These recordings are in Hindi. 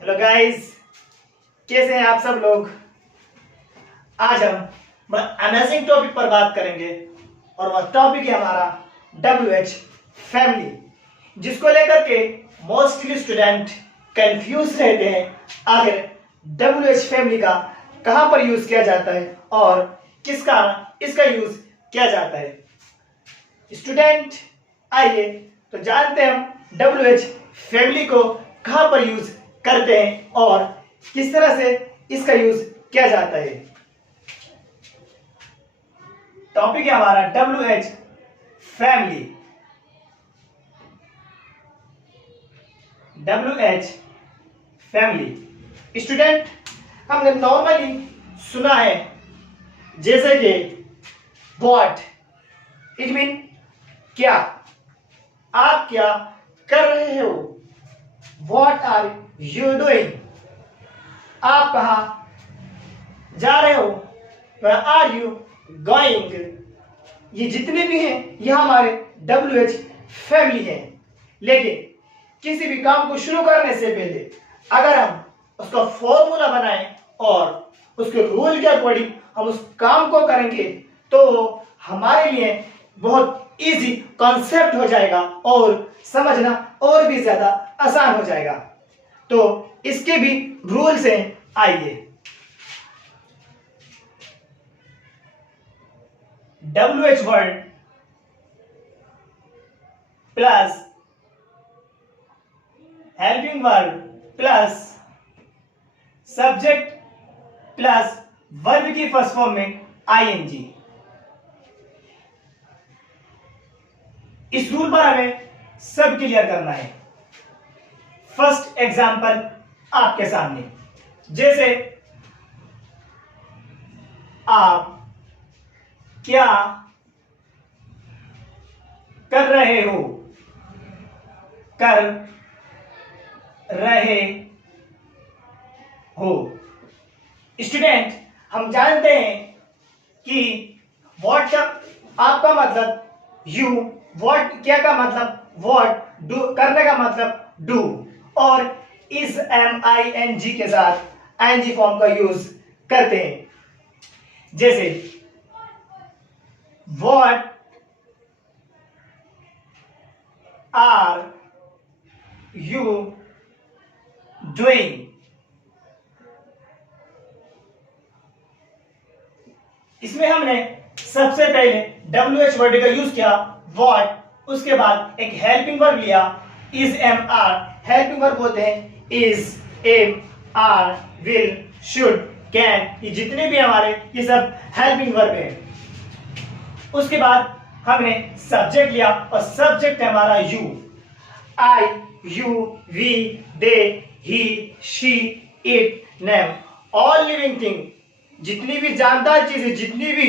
हेलो गाइस, कैसे हैं आप सब लोग। आज हम अमेजिंग टॉपिक पर बात करेंगे और वह टॉपिक है हमारा WH फैमिली, जिसको लेकर के मोस्टली स्टूडेंट कंफ्यूज रहते हैं। आखिर WH फैमिली का कहां पर यूज किया जाता है और किसका इसका यूज किया जाता है। स्टूडेंट आइए तो जानते हैं हम WH फैमिली को कहां पर यूज करते हैं और किस तरह से इसका यूज किया जाता है। टॉपिक है हमारा WH family. WH family student हमने नॉर्मली सुना है, जैसे कि व्हाट इट मीन क्या, आप क्या कर रहे हो। व्हाट आर यू डूइंग, आप कहां जा रहे हो। Where are you going. ये जितने भी हैं ये हमारे WH फैमिली हैं। लेकिन किसी भी काम को शुरू करने से पहले अगर हम उसका फॉर्मूला बनाएं और उसके रूल के अकॉर्डिंग हम उस काम को करेंगे तो हमारे लिए बहुत इजी कॉन्सेप्ट हो जाएगा और समझना और भी ज्यादा आसान हो जाएगा। तो इसके भी रूल्स हैं, आइए। WH word plus helping verb plus subject plus verb की फर्स्ट फॉर्म में ING। इस रूल पर हमें सब क्लियर करना है। फर्स्ट एग्जांपल आपके सामने, जैसे आप क्या कर रहे हो, कर रहे हो। स्टूडेंट हम जानते हैं कि व्हाट का आपका मतलब यू, व्हाट क्या का मतलब व्हाट, डू करने का मतलब डू, और इस MING के साथ ING फॉर्म का यूज करते हैं। जैसे व्हाट आर यू डूइंग। इसमें हमने सबसे पहले WH वर्ड का यूज किया व्हाट, उसके बाद एक हेल्पिंग वर्ब लिया इज MR। हेल्पिंग वर्ब होते हैं is, am, are, will, should, can, ये जितने भी हमारे ये सब हेल्पिंग वर्ब हैं। उसके बाद हमने सब्जेक्ट लिया और सब्जेक्ट है हमारा you. I, you, we, they, he, she, it, name, all living thing, जितनी भी जानदार चीजें, जितनी भी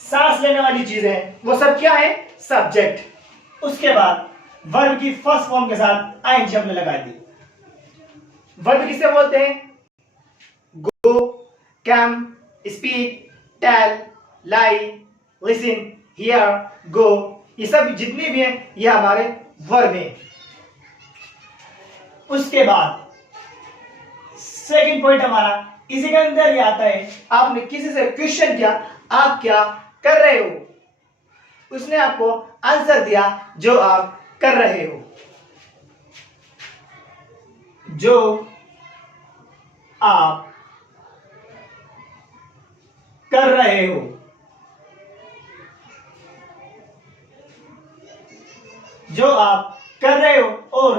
सांस लेने वाली चीजें हैं वो सब क्या है, सब्जेक्ट। उसके बाद वर्ब की फर्स्ट फॉर्म के साथ ING हमने लगा दी। वर्ब किसे बोलते हैं, go, come, speak, tell, lie, listen, hear, go, ये सब जितने भी हैं ये हमारे वर्ब हैं। उसके बाद सेकंड पॉइंट हमारा इसी के अंदर ही आता है। आपने किसी से क्वेश्चन किया आप क्या कर रहे हो, उसने आपको आंसर दिया जो आप कर रहे हो। जो आप कर रहे हो, जो आप कर रहे हो। और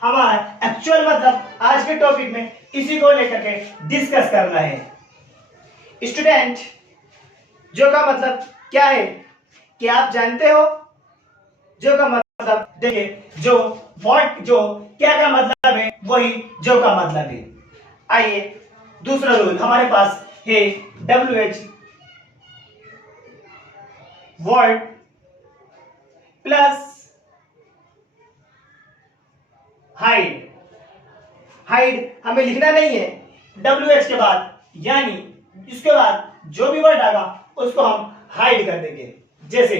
हमारा एक्चुअल मतलब आज के टॉपिक में इसी को लेकर के डिस्कस करना है। स्टूडेंट जो का मतलब क्या है कि आप जानते हो। जो का मतलब देखिए, जो व्हाट, जो क्या का मतलब है वही जो का मतलब है। आइए दूसरा रूल हमारे पास है WH word plus hide. Hide हमें लिखना नहीं है WH के बाद, यानी इसके बाद जो भी वर्ड आएगा उसको हम हाइड कर देंगे। जैसे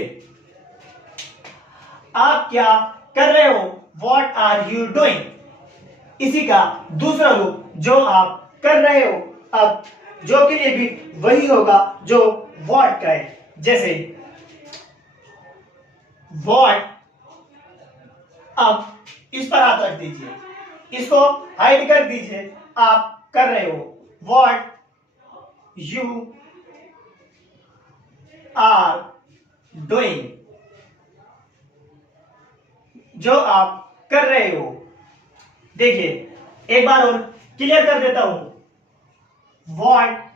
आप क्या कर रहे हो, व्हाट आर यू डूइंग। इसी का दूसरा रूप जो आप कर रहे हो, अब जो के लिए भी वही होगा जो व्हाट का है। जैसे व्हाट, अब इस पर हाथ रख दीजिए, इसको हाइड कर दीजिए। आप कर रहे हो व्हाट यू आर डूइंग, जो आप कर रहे हो। देखिए एक बार और क्लियर कर देता हूं, व्हाट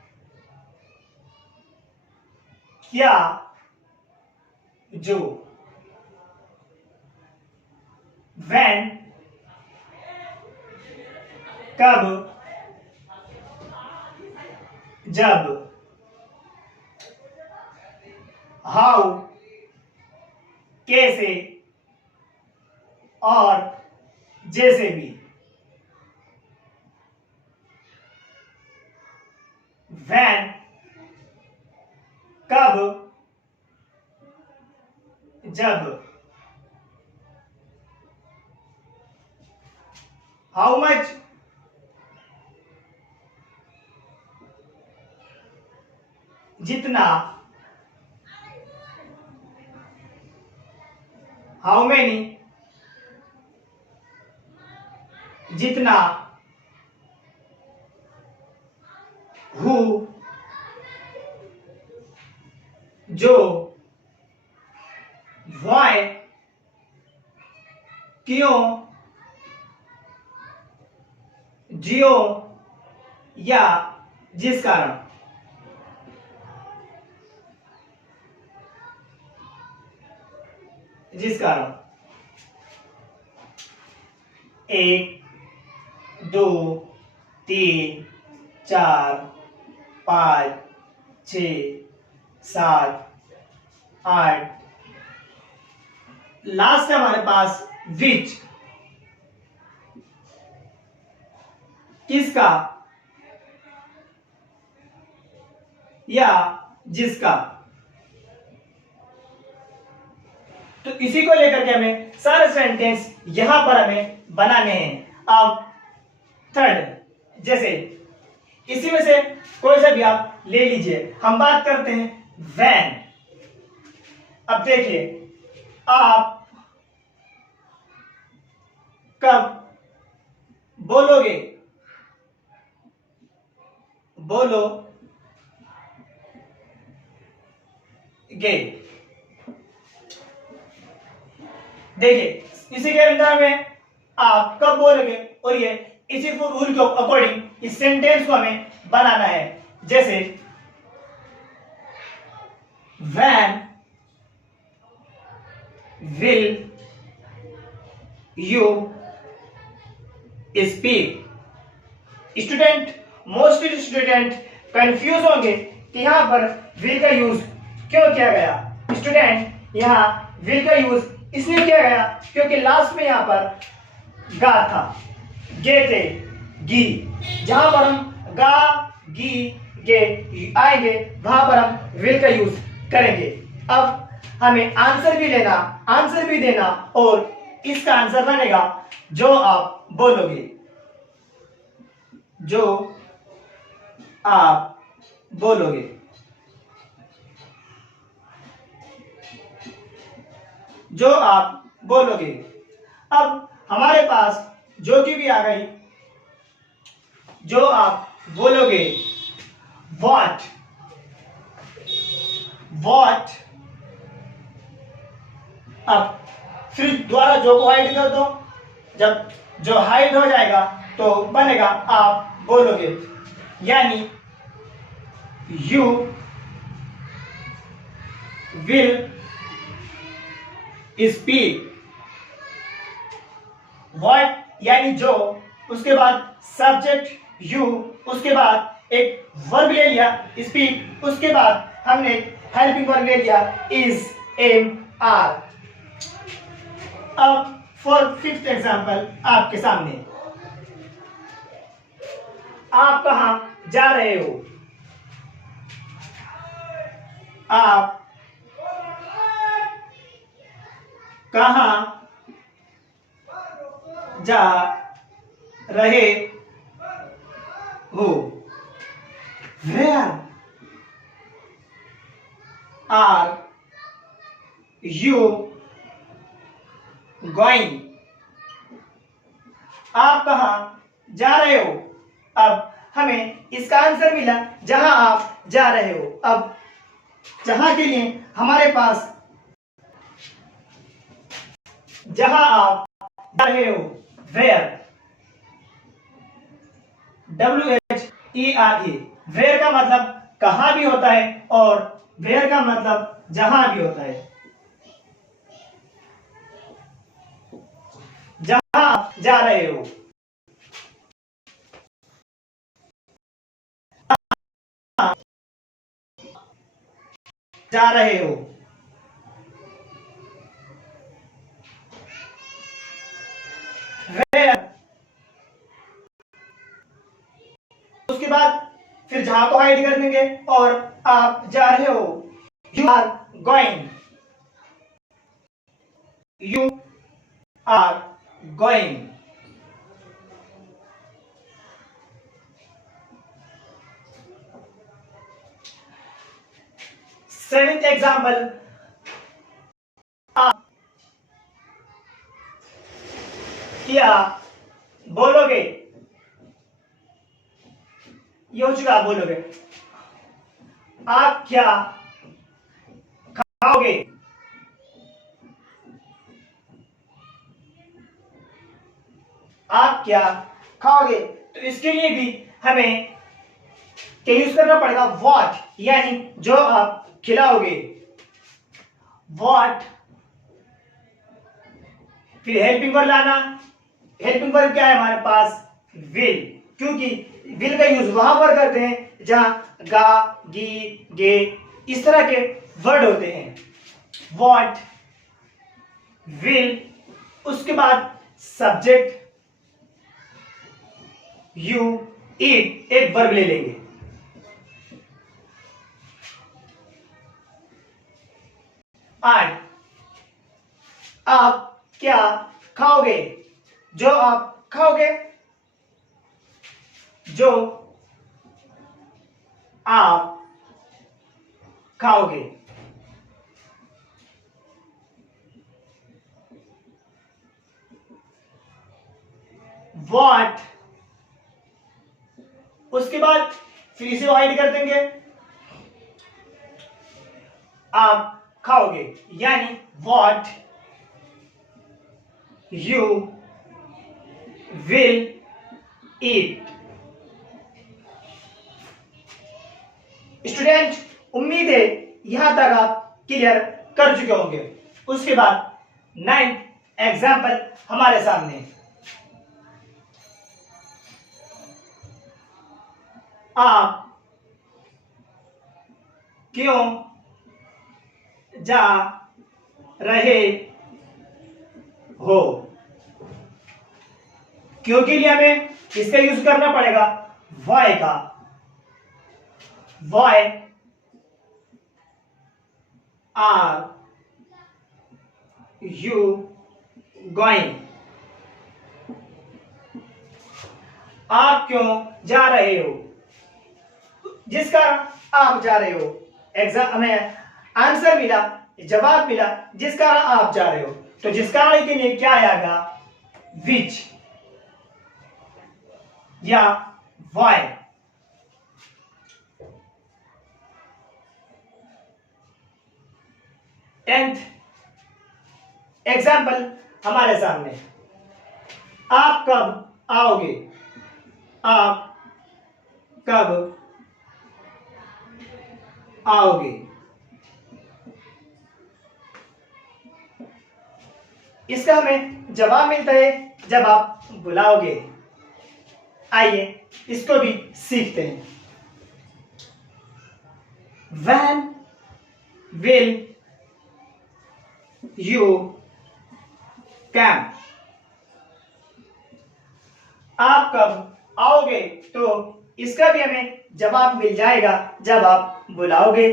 क्या, जो, व्हेन कब, जब, हाउ कैसे, और जैसे भी। व्हेन कब, जब, हाउ मच, जितना, हाउ मेनी, जितना, हु, जो, व्हाई, क्यों, जियो, या जिस कारण। जिस कारण। 1 2 3 4 5 6 7 8, लास्ट है हमारे पास विच, किसका या जिसका। तो इसी को लेकर के हमें सारे सेंटेंस यहां पर हमें बनाने हैं। अब थर्ड, जैसे इसी में से कोई सा भी आप ले लीजिए, हम बात करते हैं व्हेन। अब देखिए आप कब बोलोगे, गे। देखिए इसी के अंदर में आप कब बोलोगे, और ये इसी रूल के अकॉर्डिंग इस सेंटेंस को हमें बनाना है। जैसे when will you speak. Student, mostly student confuse होंगे कि यहां पर विल का यूज क्यों किया गया। स्टूडेंट, यहां विल का यूज इसलिए किया गया क्योंकि लास्ट में यहां पर गा था, गे थे, गी। जहां पर हम गा, गी, गे आएंगे वहां पर हम विल का यूज करेंगे। अब हमें आंसर भी लेना, आंसर भी देना, और इसका आंसर बनेगा जो आप बोलोगे, जो आप बोलोगे। जो आप बोलोगे। अब हमारे पास जो की भी आ गई, जो आप बोलोगे। व्हाट, व्हाट, अब फिर द्वारा जो को हाइड कर दो, जब जो हाइड हो जाएगा तो बनेगा आप बोलोगे, यानी यू विल स्पीक। व्हाट यानी जो, उसके बाद सब्जेक्ट यू, उसके बाद एक वर्ब ले लिया स्पीक, उसके बाद हमने हेल्पिंग वर्ब ले लिया इज, एम, आर। अब फॉर फिफ्थ एग्जांपल आपके सामने, आप कहां जा रहे हो, आप कहां जा रहे हो। Where are you going? आप कहां जा रहे हो? अब हमें इसका आंसर मिला जहां आप जा रहे हो। अब जहां के लिए हमारे पास जहां आप जा रहे हो, वेयर, WHERE, वेयर का मतलब कहां भी होता है और वेयर का मतलब जहां भी होता है। जहां आप जा रहे हो, जा रहे हो। वेयर, उसके बाद फिर जहां को हाइड कर देंगे और आप जा रहे हो, you are going, you are going. Seventh example, आप क्या बोलोगे? ये हो चुका, आप बोलोगे। आप क्या खाओगे? आप क्या खाओगे? तो इसके लिए भी हमें क्या यूज करना पड़ेगा? व्हाट, यानी जो आप खिलाओगे। व्हाट, फिर हेल्पिंग वर्ब लाना। हेल्पिंग वर्ब क्या है हमारे पास? विल, क्योंकि विल का यूज वहां पर करते हैं जहां गा, गी, गे इस तरह के वर्ड होते हैं। व्हाट, विल, उसके बाद सब्जेक्ट, यू, ईट, एक वर्ब ले लेंगे। आठ, आप क्या खाओगे? जो आप खाओगे, जो आप खाओगे। व्हाट, उसके बाद फिर इसे हाइड कर देंगे। आप खाओगे, यानी what you will eat. Student, उम्मीद है यहां तक आप क्लियर कर चुके होंगे। उसके बाद 9th एग्जाम्पल हमारे सामने। आप क्यों जा रहे हो? क्यों के लिए हमें इसका यूज करना पड़ेगा? वाई का। Why are you going? आप क्यों जा रहे हो? जिस कारण आप जा रहे हो। एग्जाम हमें आंसर मिला, जवाब मिला, जिस कारण आप जा रहे हो। तो जिस कारण के लिए क्या आएगा? विच या वाई। टेंथ एग्जाम्पल हमारे सामने। आप कब आओगे? आप कब आओगे? इसका हमें जवाब मिलता है जब आप बुलाओगे। आइए इसको भी सीखते हैं। When will you come? आप कब आओगे? तो इसका भी हमें जवाब मिल जाएगा जब आप बुलाओगे।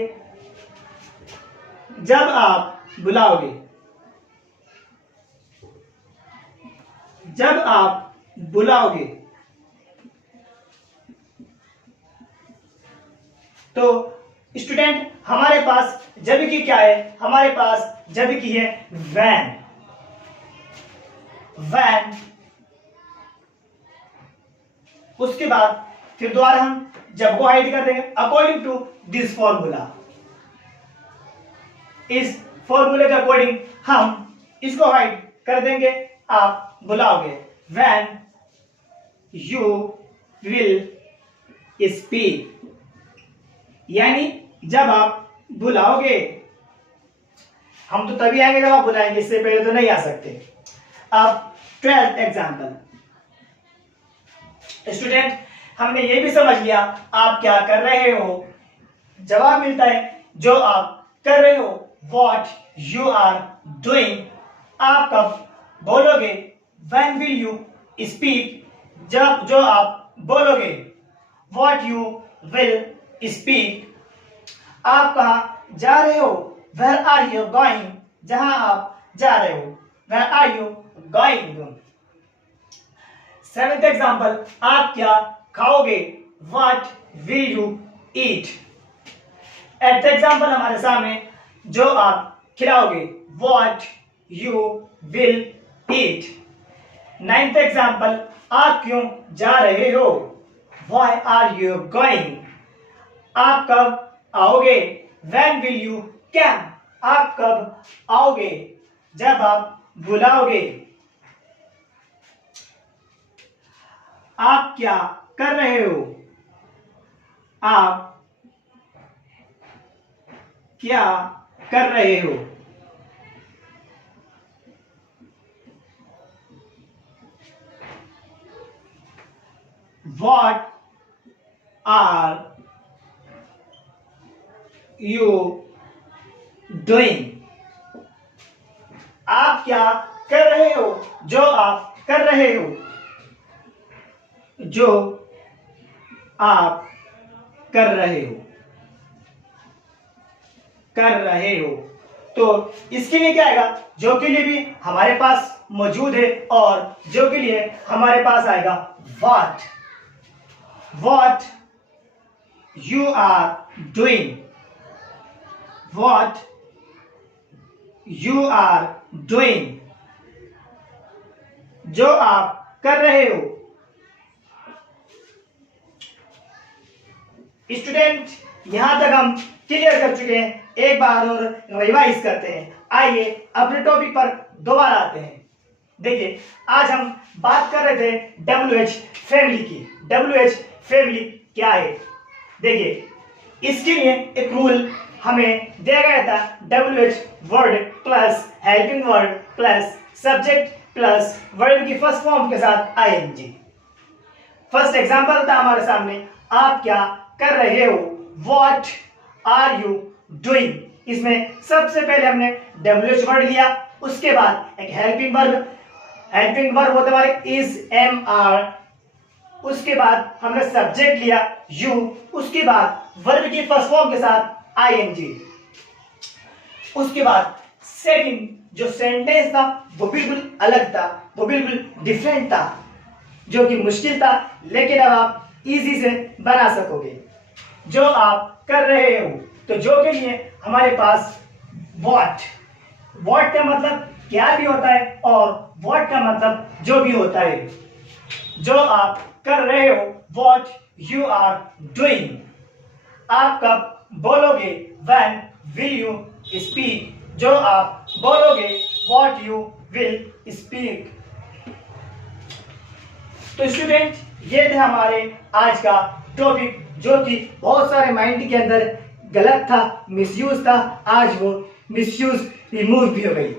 जब आप बुलाओगे, जब आप बुलाओगे। तो स्टूडेंट हमारे पास जब की क्या है, हमारे पास जब की है वैन। वैन उसके बाद फिर दोबारा हम जब को हाइड कर देंगे अकॉर्डिंग टू दिस फॉर्मूला। इस फॉर्मूले के अकॉर्डिंग हम इसको हाइड कर देंगे। आप बुलाओगे व्हेन यू विल स्पीक, यानी जब आप बुलाओगे। हम तो तभी आएंगे जब आप बुलाएंगे, इससे पहले तो नहीं आ सकते। अब 12th एग्जाम्पल। स्टूडेंट हमने ये भी समझ लिया आप क्या कर रहे हो, जवाब मिलता है जो आप कर रहे हो, what you are doing। आप कब बोलोगे when will you speak, जब जो आप बोलोगे what you will speak। आप कहाँ जा रहे हो, where are you going, जहां आप जा रहे हो, where are you going। 7th example, आप क्या खाओगे, what will you eat। 8th example हमारे सामने, जो आप खिलाओगे what you will eat। 9th example, आप क्यों जा रहे हो, why are you going। आप कब आओगे, when will you come। आप कब आओगे, जब आप बुलाओगे। आप क्या कर रहे हो, आप क्या कर रहे हो। What are you doing। आप क्या कर रहे हो, जो आप कर रहे हो, जो आप कर रहे हो, कर रहे हो। तो इसके लिए क्या आएगा, जो के लिए भी हमारे पास मौजूद है और जो के लिए हमारे पास आएगा what। what you are doing, what you are doing, जो आप कर रहे हो। स्टूडेंट यहां तक हम क्लियर कर चुके हैं, एक बार और रिवाइज करते हैं। आइए अपने टॉपिक पर दोबारा आते हैं। देखिए आज हम बात कर रहे थे WH फैमिली की। WH फैमिली क्या है, देखिए इसके लिए एक रूल हमें दिया गया था, WH word plus helping word plus subject plus word की फर्स्ट फॉर्म के साथ ING। फर्स्ट एग्जांपल था हमारे सामने, आप क्या कर रहे हो, what are you doing। इसमें सबसे पहले हमने WH वर्ड लिया, उसके बाद एक हेल्पिंग वर्ब होते हमारे is, am, are। उसके बाद हमने सब्जेक्ट लिया you, उसके बाद वर्ब की फर्स्ट फॉर्म के साथ ING। उसके बाद सेकंड जो सेंटेंस था वो बिल्कुल अलग था, वो बिल्कुल डिफरेंट था, जो कि मुश्किल था, लेकिन अब आप इजी से बना सकोगे। जो आप कर रहे हो, तो जो के लिए हमारे पास what का मतलब क्या भी होता है और what का मतलब जो भी होता है। जो आप कर रहे हो what you are doing। आप कब बोलोगे when will you speak, जो आप बोलोगे what you will speak। तो स्टूडेंट ये थे हमारे आज का टॉपिक, जो कि बहुत सारे माइंड के अंदर गलत था, मिसयूज था। आज वो मिसयूज रिमूव भी हो गई।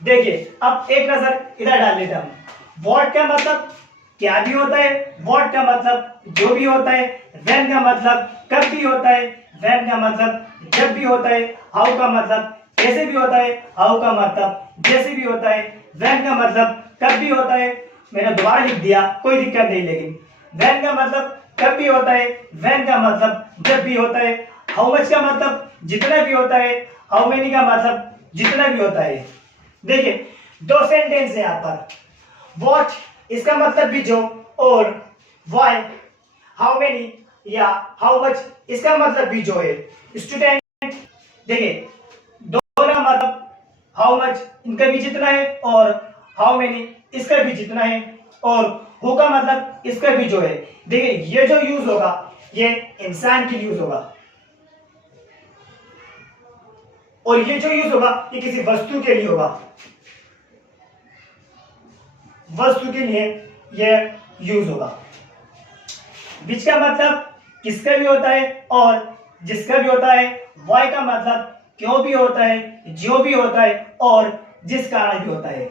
देखिए अब एक नजर इधर डाल लेते हम। व्हाट का मतलब क्या भी होता है, व्हाट का मतलब जो भी होता है, व्हेन का मतलब कब भी होता है, व्हेन का मतलब जब भी होता है, हाउ का मतलब कैसे भी होता है, हाउ का मतलब जैसे भी होता है, व्हेन का मतलब कब भी होता है। मैंने दोबारा लिख दिया, कोई दिक्कत नहीं, लेकिन व्हेन का मतलब कब भी होता है, व्हेन का मतलब जब भी होता है, हाउ मच का मतलब जितना भी होता है, हाउ मेनी का मतलब जितना भी होता है। देखिए दो सेंटेंस है यहाँ पर, व्हाट इसका मतलब भी जो, और व्हाई हाउ मेनी या हाउ मच इसका मतलब भी जो है स्टूडेंट देखिए दोनों का मतलब हाउ मच इनका भी जितना है और हाउ मेनी इसका भी जितना है और हु का मतलब इसका भी जो है देखिए ये जो यूज होगा ये इंसान के लिए यूज होगा और ये जो यूज होगा ये किसी वस्तु के लिए होगा, वस्तु के लिए ये यूज होगा। विच का मतलब किसका भी होता है और जिसका भी होता है। वाई का मतलब क्यों भी होता है, जो भी होता है और जिस कारण भी होता है।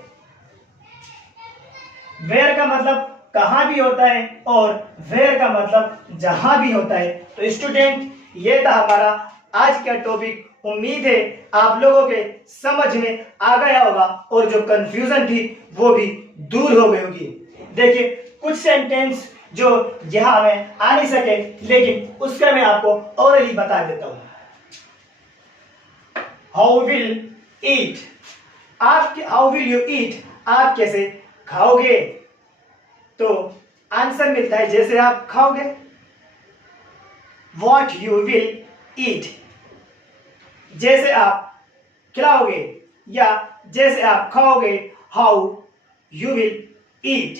वेयर का मतलब कहां भी होता है और वेयर का मतलब जहां भी होता है। तो स्टूडेंट ये था हमारा आज का टॉपिक। उम्मीद है आप लोगों के समझ में आ गया होगा और जो कंफ्यूजन थी वो भी दूर हो गई होगी। देखिए कुछ सेंटेंस जो यहां हमें आ नहीं सके लेकिन उसका मैं आपको ओरली बता देता हूं। हाउ विल ईट, आप हाउ विल यू ईट, आप कैसे खाओगे। तो आंसर मिलता है जैसे आप खाओगे। व्हाट यू विल ईट, जैसे आप खिलाओगे या जैसे आप खाओगे। How you will eat.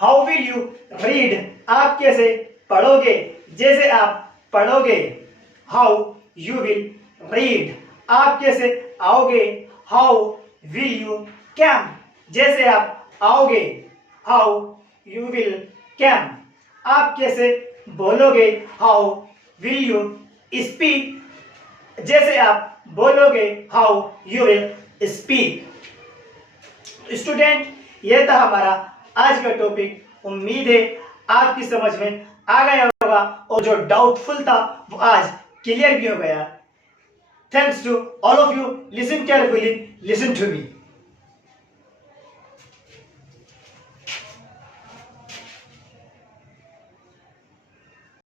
How will you read, आप कैसे पढ़ोगे, जैसे आप पढ़ोगे। हाउ यू विल रीड, आप कैसे आओगे। हाउ विल यू कैम, जैसे आप आओगे। हाउ यू विल कैम, आप कैसे बोलोगे। हाउ विल यू स्पीक, जैसे आप बोलोगे। How you will speak. Student ये था हमारा आज का टॉपिक। उम्मीद है आपकी समझ में आ गया होगा और जो डाउटफुल था वो आज क्लियर भी हो गया। Thanks to all of you, listen carefully, listen to me.